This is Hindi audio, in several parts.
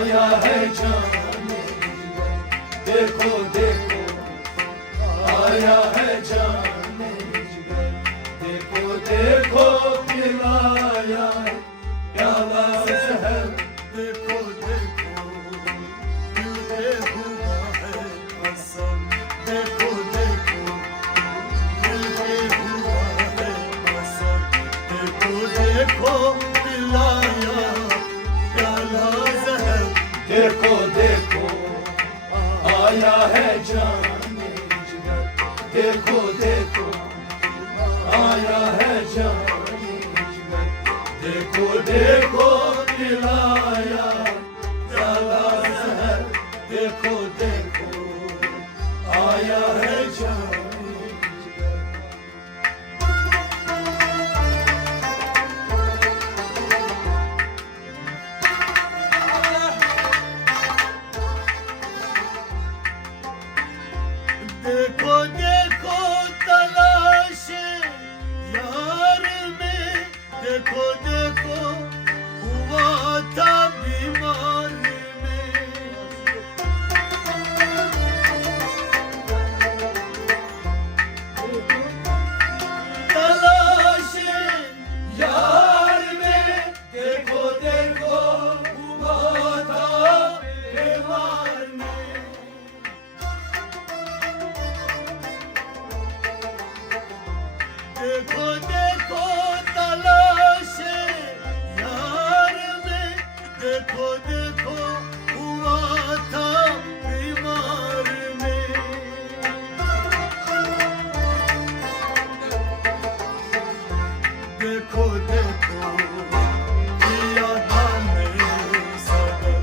आया है जाने जिगर, देखो देखो आया है जाने जिगर, देखो देखो पिलाया है प्याला जहर, देखो देखो दिल पे हुआ है असर, देखो देखो दिल पे हुआ है असर, देखो देखो पिलाया प्याला जहर, देखो देखो आया है जाने जिगर, देखो देखो आया है जाने जिगर, देखो देखो पिलाया प्याला जहर, देखो देखो आया है जाने जिगर। देखो देखो तलाश यार में, देखो देखो हुआ था बीमार में, तलाश यार में देखो देखो हुआ था बीमार में, देखो देखो तलाश यार में, देखो देखो हुआ था बीमार में, देखो देखो किया था मैंने सबर,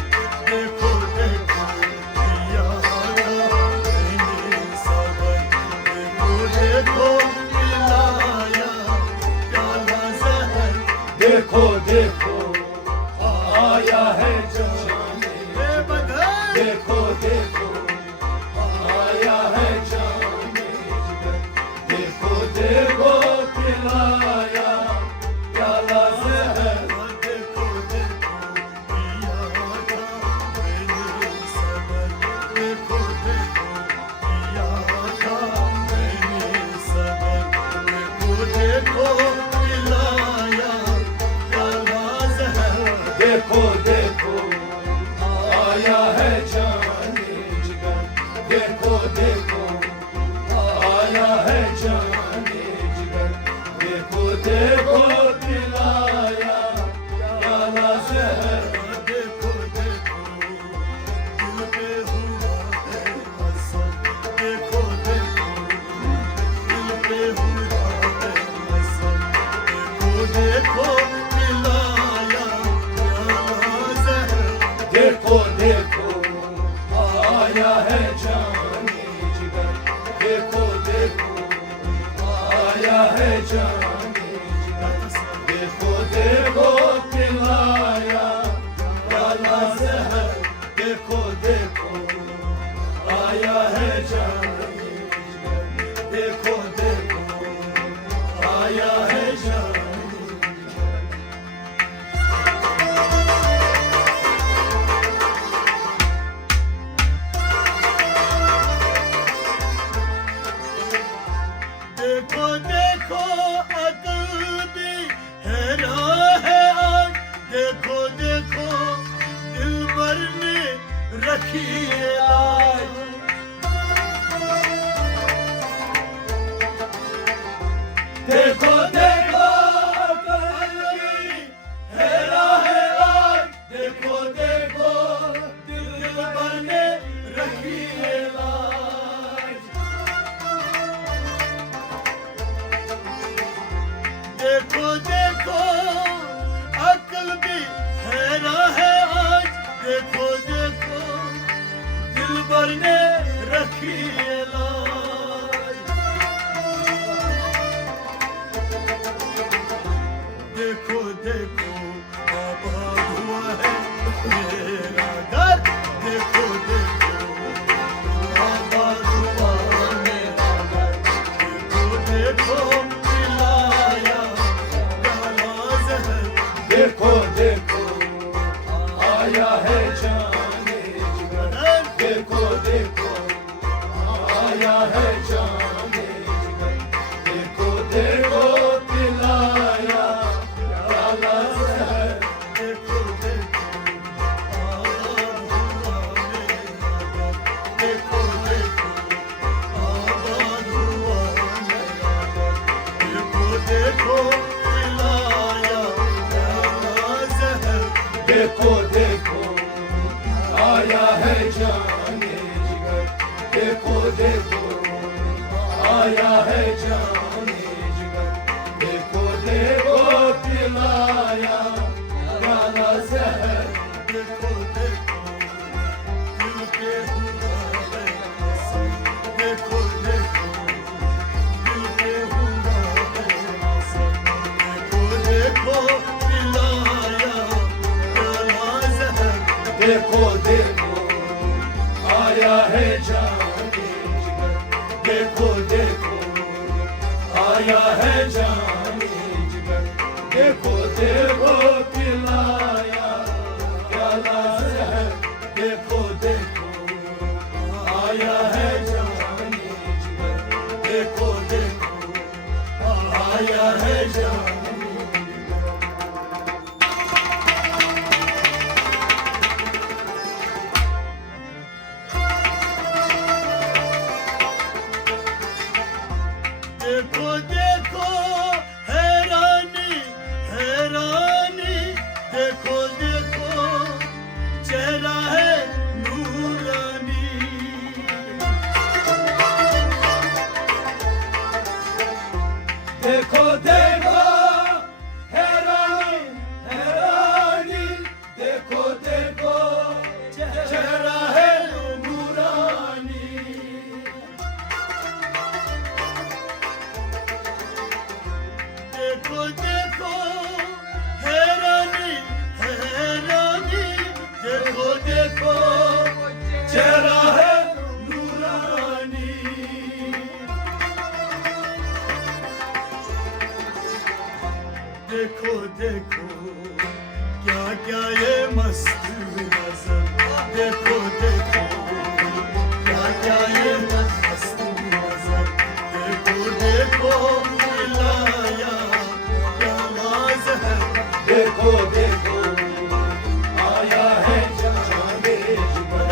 देखो देखो किया था मैंने सबर, देखो देखो पिलाया प्याला जहर, देखो देखो आया है जाने, बेबदर देखो देखो आया है जाने जिगर, देखो देखो पिलाया प्याला जहर, देखो देखो किया था मैंने सबर, देखो देखो किया था मैंने सबर, देखो देखो पिलाया प्याला जहर, देखो देखो आया है जाने जिगर, देखो देखो आया है जाने जिगर, देखो देखो पिलाया प्याला जहर, देखो देखो दिल पे हुआ है असर, देखो देखो दिल पे हुआ है असर, देखो देखो पिलाया प्याला जहर, देखो देखो आया है जाने जिगर, देखो देखो आया है जाने जिगर, देखो देखो पिलाया प्याला जहर, देखो देखो आया है जाने जिगर, देखो देखो आया है जाने जिगर। देखो देखो अकल भी हैरान है आज, देखो देखो दिल भर ने रखी है लाज, देखो देखो कलगी हैरा है आज, देखो देखो दिल भर ने रखी है लाज, देखो देखो अकल भी हैरान है आज, देखो देखो दिल भर ने रखी है लाज, देखो देखो आबाद हुआ है मेरा घर, देखो देखो आबाद हुआ मेरा घर, देखो देखो पिलाया प्याला जहर, देखो देखो आया है जान देखो देखो आया है जाने जिगर, देखो देखो आया है जाने जिगर, देखो देखो पिलाया प्याला जहर, देखो देखो दिल के हुआ है असर, देखो देखो दिल के हुआ है असर, देखो देखो पिलाया प्याला जहर, देखो देखो आया है जाने जिगर, देखो देखो आया है जाने जिगर, देखो देखो पिलाया प्याला जहर, देखो देखो आया है जाने जिगर, देखो देखो आया है जाने। देखो देखो हैरानी हैरानी, देखो देखो चेहरा है नूरानी, देखो देखो हैरानी हैरानी, देखो देखो चेहरा है नूरानी, देखो देखो हैरानी हैरानी, देखो देखो चेहरा है नूरानी, देखो देखो क्या क्या ये मस्त नजर, देखो देखो क्या क्या ये मस्त नजर, देखो देखो मिलाया प्याला जहर, देखो देखो आया है जाने जिगर,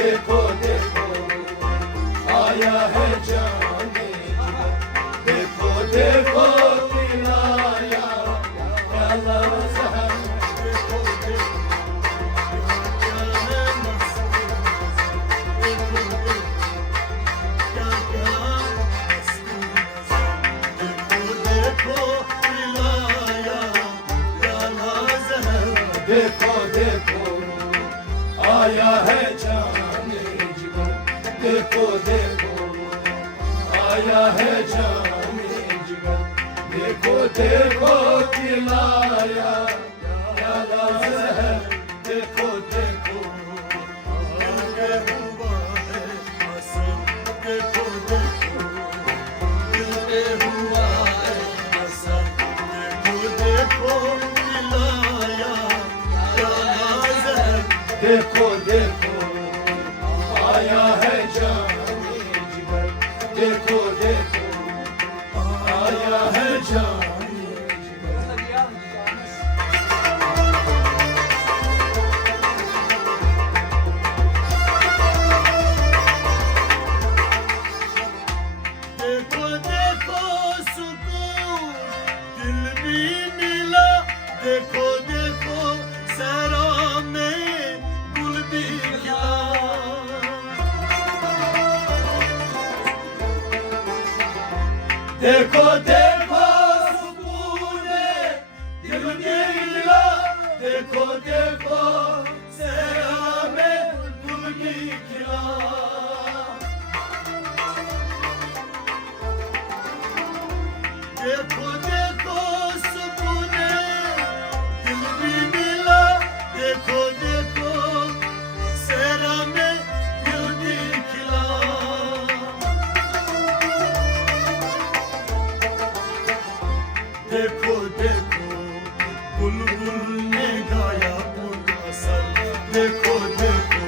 देखो देखो आया है जाने जिगर, देखो देखो पिलाया प्याला जहर, देखो देखो क्या है मस्त नजर, देखो देखो क्या क्या मस्त नजर, देखो देखो मिलाया प्याला जहर, देखो देखो आया है जाने जिगर, देखो देखो आया है जाने जिगर, देखो देखो पिलाया प्याला जहर, देखो देखो दिल के हुआ है असर, देखो देखो दिल के हुआ है असर, देखो देखो मिलाया प्याला जहर, देखो देखो आया है जाने जिगर, देखो देखो आया है जाने जिगर। देखो देखो सुकून दिल भी मिला, देखो देखो सहरा में गुल भी खिला, देखो देखो सुकून दिल ने मिला, देखो देखो सहरा में गुल भी खिला, देखो देखो सुकून दिल भी मिला, देखो देखो सहरा में दिल भी खिला, देखो देखो बुलबुल ने गाया गुल असल, देखो देखो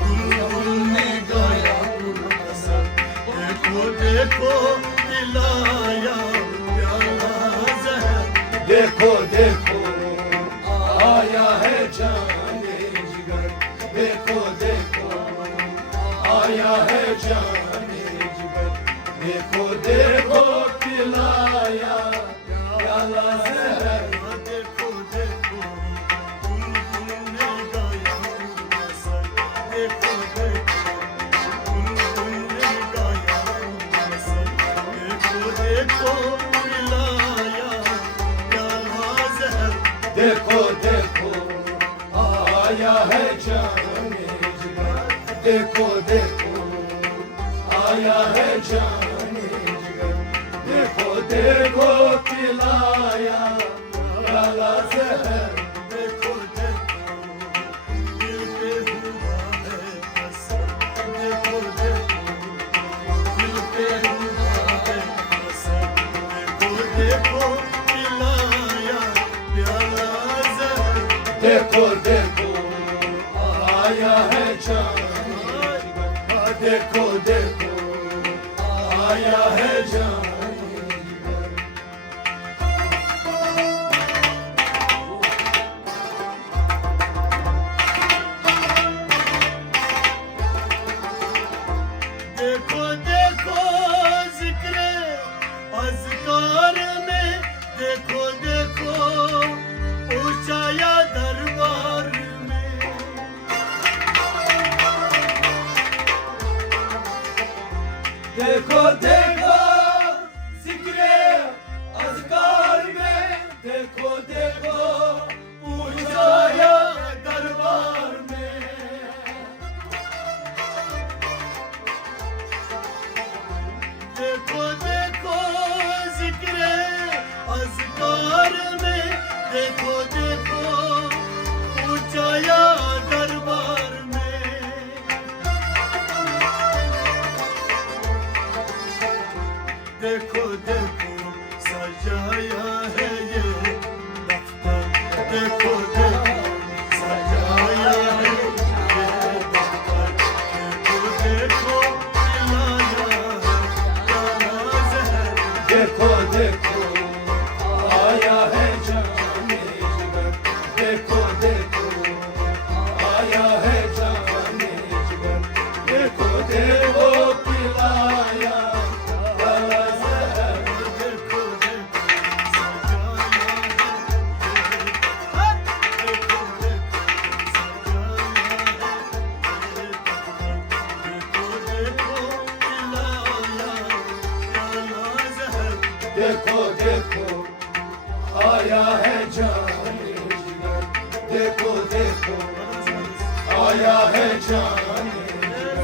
बुलबुल ने गाया गुल असल, देखो देखो पिलाया प्याला जहर, देखो देखो आया है जाने जिगर, देखो देखो आया है जाने जिगर, देखो देखो पिलाया प्याला जहर, देखो देखो बुलबुल देखो देखो बुलबुल ने गाया मसल देखो देखो पिलाया प्याला जहर देखो देखो आया है जाने जिगर देखो देखो आया है जाने जिगर देखो देखो पिलाया प्याला जहर देखो देखो दिल पे हुआ है असर देखो देखो दिल पे हुआ है असर देखो देखो पिलाया प्याला जहर देखो देखो आया है जाने जिगर देखो देखो आया है जाने जिगर देखो देखो जिक्र अज़कार में देखो देखो ऊंचाया दरबार में देखो देखो जिक्रे अज़कार में देखो देखो पूछाया दरबार में देखो देखो जिक्र अज़कार में देखो देखो ऊंचाया दरबार में देखो देखो सजाया है ये दफ्तर देखो देखो सजाया है ये दफ्तर देखो देखो पिलाया है प्याला जहर देखो देखो आया है जाने जिगर देखो देखो आया है जाने जिगर देखो देखो पिलाया प्याला जहर देखो देखो सजाया है ये देखो देखो सजाया है ये दफ्तर देखो देखो पिलाया प्याला जहर देखो देखो आया है जाने जिगर देखो देखो आया है जाने जिगर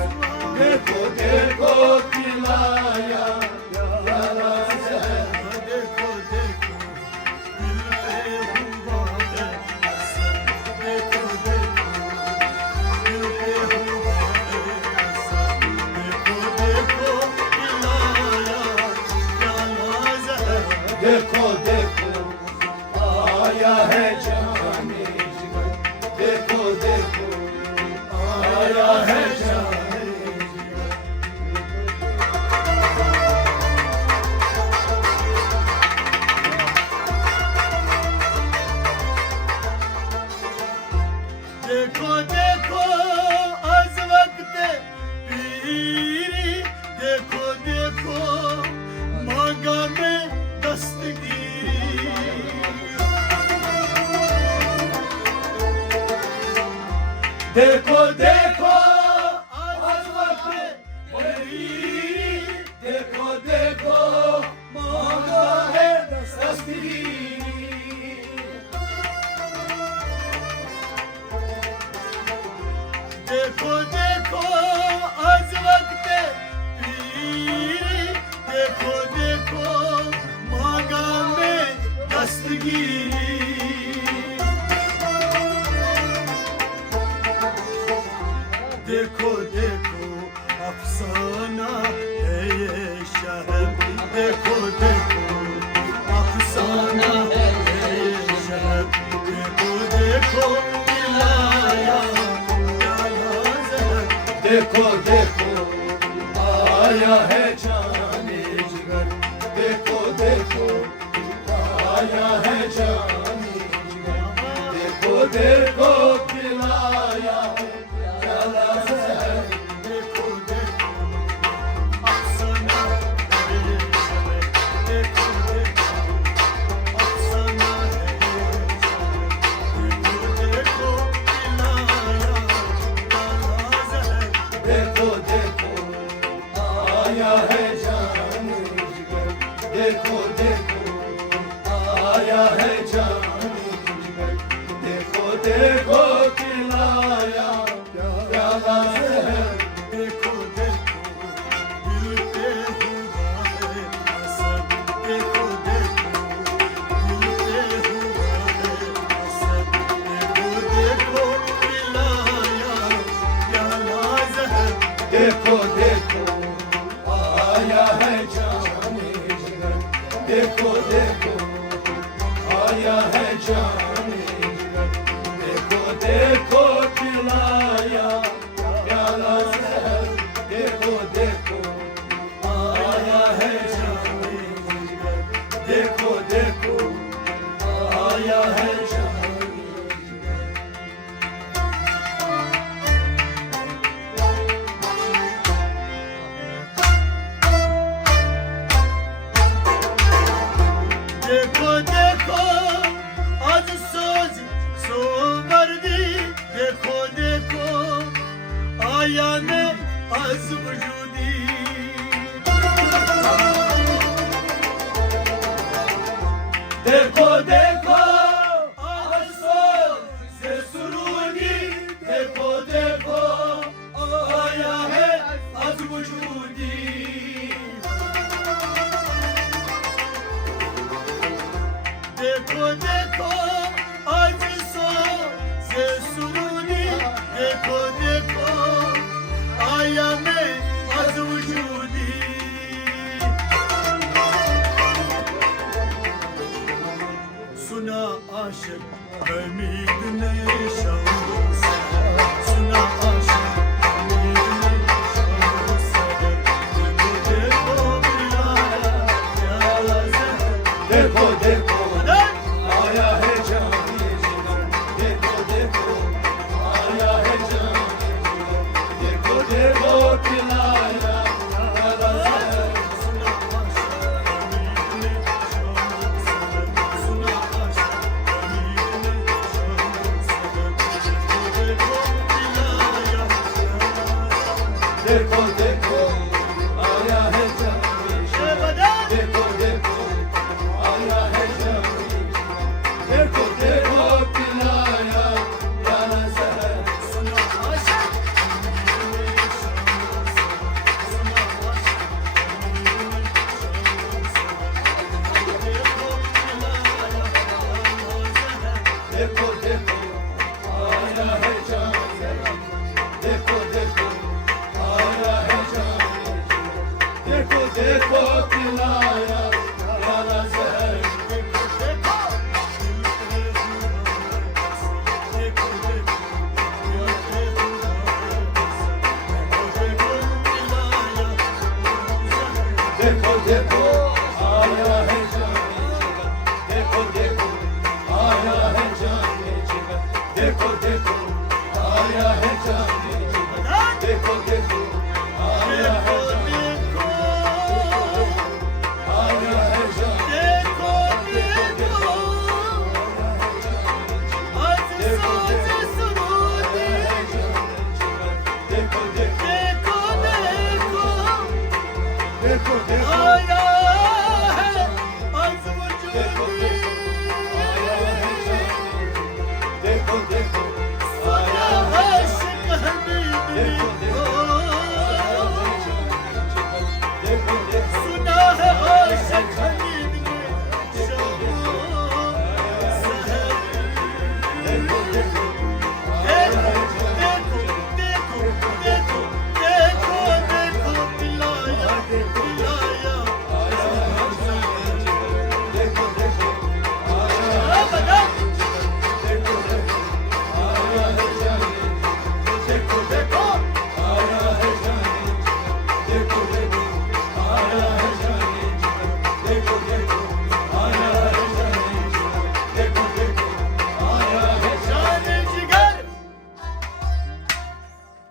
देखो देखो पिलाया प्याला जहर देखो देखो दिल पे हुआ है असर देखो देखो दिल पे हुआ है असर देखो देखो पिलाया प्याला जहर देखो देखो आया है जाने जिगर देखो देखो आया है जाने जिगर देखो देखो आज वक्त पीरी देखो देखो मांगा में दस्तगीरी देखो देखो आज वक्त पीरी देखो देखो मांगा है दस्तगीरी देखो देखो आज वक्त पीरी देखो देखो मांगा में दस्तगीरी देखो देखो अफसाना है ये शहर देखो देखो अफसाना है ये शहर देखो देखो पिलाया प्याला जहर देखो देखो आया है जाने जिगर देखो देखो आया है जाने जिगर देखो देखो पिलाया प्याला जहर देखो देखो अफसाना है ये शहर देखो देखो अफसाना है ये शहर देखो देखो पिलाया प्याला आया ने आज वजूदी देखो देखो आंसू से सुरूदी देखो देखो आया है आज वजूदी देखो देखो आज सो से सुरूदी देखो देखो आया मैं आज वजूदी सुना आशिक हमीद ने शौक से सुना आशिक हमीद ने शौक से देखो देखो पिलाया प्याला जहर देखो देखो आया है जाने जिगर देखो देखो आया है जाने जिगर देखो देखो पिलाया प्याला जहर सुना आशिक हमीद ने शौक से सुना आशिक हमीद ने शौक से देखो पिलाया देखो देखो आया है जाने जिगर देखो देखो आया है जाने जिगर देखो देखो पिलाया प्याला जहर सुना आशिक हमीद ने शौक से सुना आशिक हमीद ने शौक से देखो पिलाया प्याला जहर देखो देखो आया है जाने देखो देखो आया है जाने देखो देखो पिलाया प्याला जहर देखो देखो देखो देखो देखो आया है जाने देखो देखो आया है जाने देखो देखो आया है जाने देखो देखो